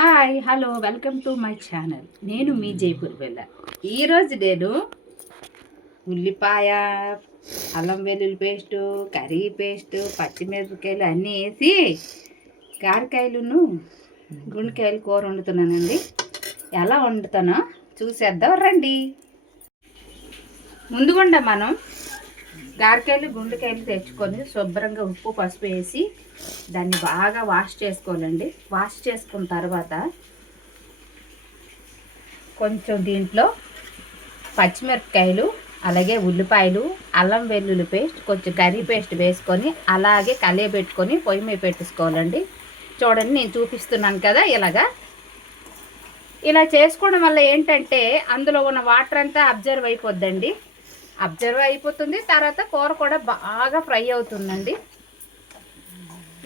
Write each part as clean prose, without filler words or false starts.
Hi hello welcome to my channel. నేను మీ జైపూర్ వెళ్ళ. ఈరోజు నేను ఉల్లిపాయ, అల్లం వెల్లుల్లి పేస్టు, కర్రీ పేస్టు, పచ్చిమిరపకాయలు అన్నీ వేసి కారకాయలును గుండెకాయలు కూర వండుతున్నానండి. ఎలా వండుతానో చూసేద్దాం రండి. ముందుగుండా మనం గారకాయలు గుండెకాయలు తెచ్చుకొని శుభ్రంగా ఉప్పు పసుపు వేసి దాన్ని బాగా వాష్ చేసుకోవాలండి. వాష్ చేసుకున్న తర్వాత కొంచెం దీంట్లో పచ్చిమిరపకాయలు, అలాగే ఉల్లిపాయలు, అల్లం వెల్లుల్లి పేస్ట్, కొంచెం కర్రీ పేస్ట్ వేసుకొని అలాగే కలియబెట్టుకొని పొయ్యి మీద పెట్టేసుకోవాలండి. చూడండి, నేను చూపిస్తున్నాను కదా. ఇలా చేసుకోవడం వల్ల ఏంటంటే అందులో ఉన్న వాటర్ అంతా అబ్జర్వ్ అయిపోద్దండి. తర్వాత కూర కూడా బాగా ఫ్రై అవుతుందండి.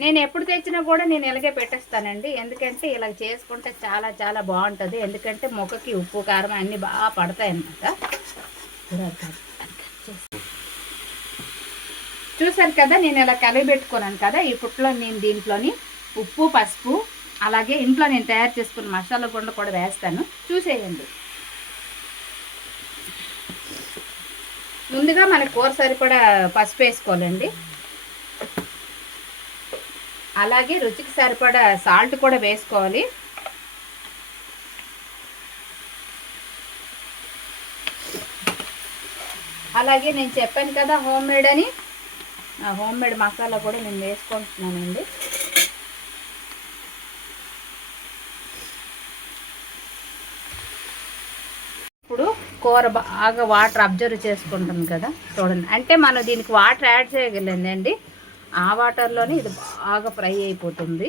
నేను ఎప్పుడు తెచ్చినా కూడా నేను ఇలాగే పెట్టేస్తానండి. ఎందుకంటే ఇలా చేసుకుంటే చాలా చాలా బాగుంటుంది. ఎందుకంటే మొక్కకి ఉప్పు కారం అన్నీ బాగా పడతాయి అన్నమాట. చూసారు కదా, నేను ఇలా కలిపెట్టుకున్నాను కదా. ఇప్పట్లో నేను దీంట్లోని ఉప్పు పసుపు అలాగే ఇంట్లో నేను తయారు చేసుకున్న మసాలా గుండ కూడా వేస్తాను. చూసేయండి. ముందుగా మన కూర సరిపడా పసుపు వేసుకోవాలండి. అలాగే రుచికి సరిపడా సాల్ట్ కూడా వేసుకోవాలి. అలాగే నేను చెప్పాను కదా హోమ్ మేడ్ అని, ఆ హోమ్ మేడ్ మసాలా కూడా నేను వేసుకుంటున్నానండి. ఇప్పుడు కూర బాగా వాటర్ అబ్జర్వ్ చేసుకుంటుంది కదా, చూడండి. అంటే మనం దీనికి వాటర్ యాడ్ చేయగలండి. ఆ వాటర్లోనే ఇది బాగా ఫ్రై అయిపోతుంది.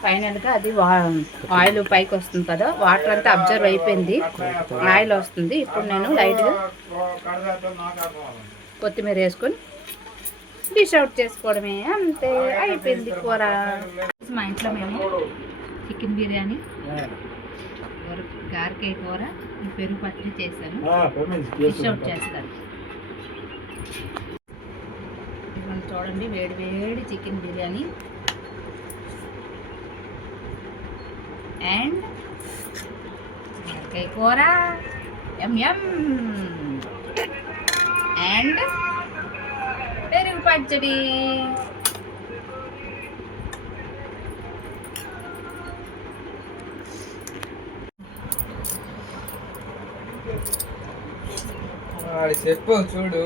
ఫైనల్గా అది ఆయిల్ పైకి వస్తుంది కదా, వాటర్ అంతా అబ్జర్వ్ అయిపోయింది, ఆయిల్ వస్తుంది. ఇప్పుడు నేను లైట్గా కొత్తిమీర వేసుకొని డిష్ అవుట్ చేసుకోవడమే, అంతే, అయిపోయింది కూర. మా ఇంట్లో మేము చికెన్ బిర్యానీ, గారకాయ కూర, పెరుగు పచ్చడి చేశాను. డిష్ అవుట్ చేస్తాను. చూడండి, వేడి వేడి చికెన్ బిర్యానీ అండ్ గారకాయ కూర, ఎమ్ అండ్ పెరుగు పచ్చడి. చెప్పు చూడు.